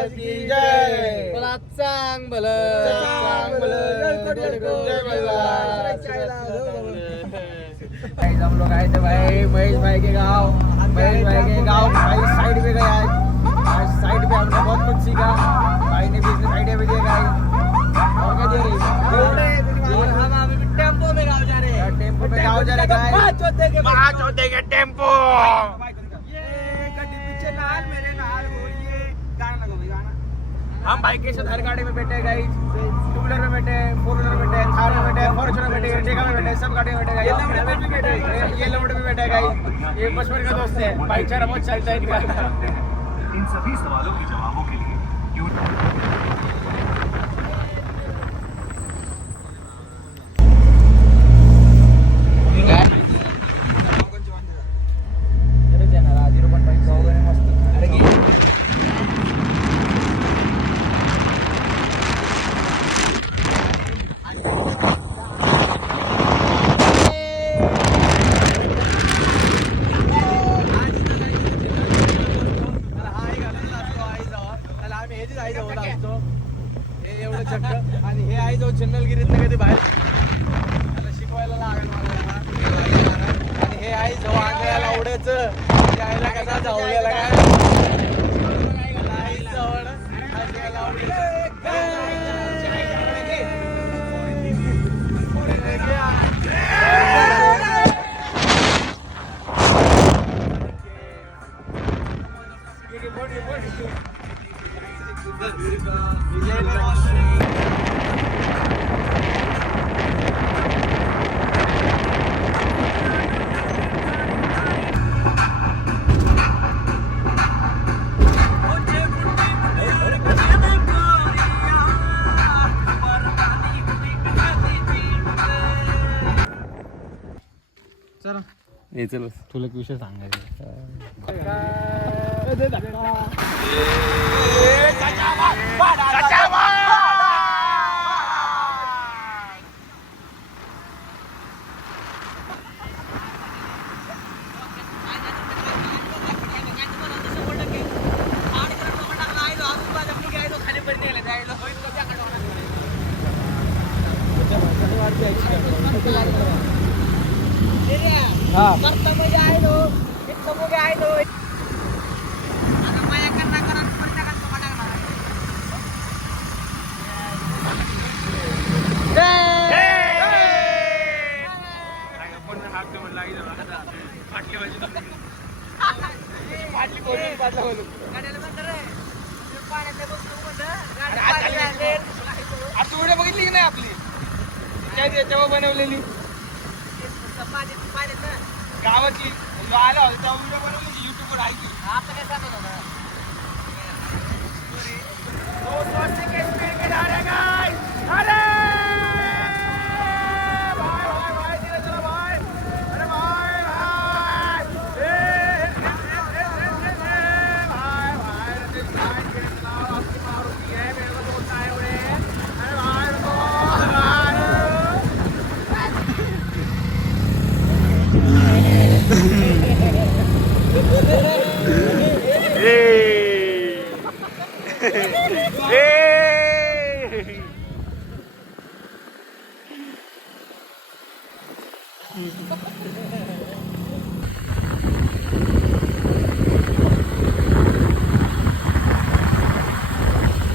महाराज की जय. बोला चांग भलं हम लोग आए थे भाई महेश भाई के गांव. महेश भाई के गांव भाई साइड पे गए आज साइड पे हमने बहुत कुछ सीखा. भाई ने बिजनेस आइडिया भी दिया गाइस. और क्या दे रही है. हम अभी टेम्पो में गांव जा रहे हैं. टेम्पो में गांव जा रहे हैं. 5 चौथे के टेम्पो. ये गड्डी पीछे नाल मेरे नाल बोलिए गाना लगो भाई गाना. हम बाइक के साथ हर गाड़ी में बैठे गाइस. 2 व्हीलर में बैठे, 4 व्हीलर में बैठे, थार में बैठे, फॉर्च्यूनर में बैठे, टेका में बैठे, सब गाड़ी में बैठे. ये लौंडे भी बैठे. ये लौंडे भी बैठे गाइस. ये बचपन का दोस्त है. भाईचारा बहुत चलता है इनका. इन सभी सवालों के जवाबों के लिए आणि हे आहे जो चंदलगिरीत कधी बाहेर शिकवायला लागेल मला. आणि हे आहे जो आंधळ्याला उडायचं यायला कसा जाऊयाला काय चल तुला एक विषय सांगायचा. बघितली की नाही आपली काय तेव्हा बनवलेली गावातली आला होता व्हिडिओ बनवली युट्यूबवर आहे की आता काय सांगत होता.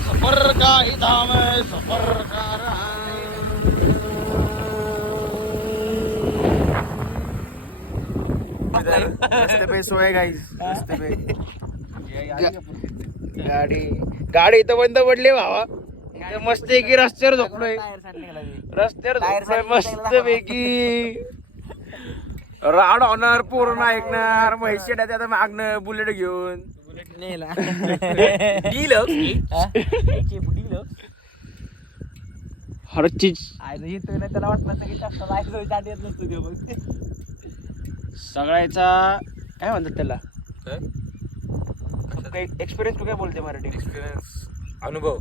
सफर का ही धाम है सफर का रस्ते पे सोए गाइस. रस्ते पे गाडी इथं बंद पडली भावा. मस्त पैकी रस्त्यावर झोपलोय. रस्त्यावर झोपलोय मस्त पैकी. राड होणार पूर्ण ऐकणार म्हैसेड आता मागणं बुलेट घेऊन हर चीज त्याला वाटलं सगळ्याचा काय म्हणतात त्याला एक्सपिरियन्स. तू काय बोलते मराठी एक्सपिरियन्स अनुभव.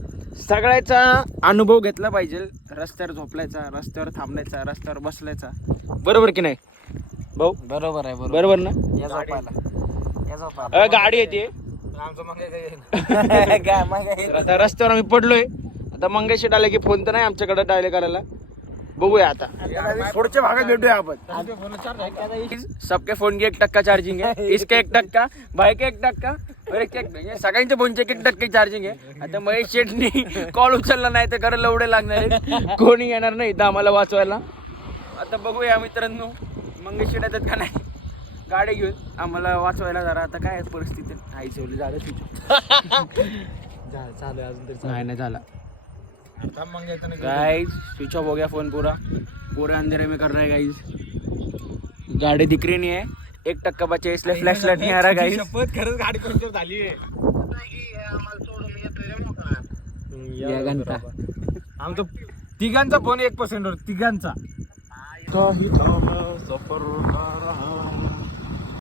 सगळ्याचा अनुभव घेतला पाहिजे. रस्त्यावर झोपलायचा, रस्त्यावर थांबलायचा, रस्त्यावर बसलायचा. बरोबर की नाही भाऊ? बरोबर आहे. बरोबर ना. या झोपायला गाडी येते तर आता रस्त्यावर आम्ही पडलोय. आता मंगेशी आले की फोन तर नाही आमच्याकडे डायले करायला. बघूया आता पुढच्या भागात भेटूया आपण. सबके फोन की 1% चार्जिंग आहे, इसके 1%, भाई के 1%, और एक सगळ्यांच्या फोनचे 1% चार्जिंग आहे. आता महेश शेटनी कॉल उचलला नाही तर घराला एवढे लागणार आहे. कोणी येणार नाही इथं आम्हाला वाचवायला. आता बघूया मित्रांनो मंगेश शेट येतात का नाही गाडी घेऊन आम्हाला वाचवायला. जरा आता काय परिस्थिती आईची झालं चालू आहे अजून तरी. नाही झाला मग येतो ना गाइस. स्विच ऑफ हो गया फोन पूरा अंधेरे में कर रहा है गाइस. गाड़ी दिख रही नहीं है, 1% बचे इसलिए फ्लैश लाइट नहीं आ रहा गाइस. शपथ खरंच गाडी पंक्चर झाली आहे. या घंटा आमचा तिघांचा फोन 1% वर तिघांचा. काही थांबा सफर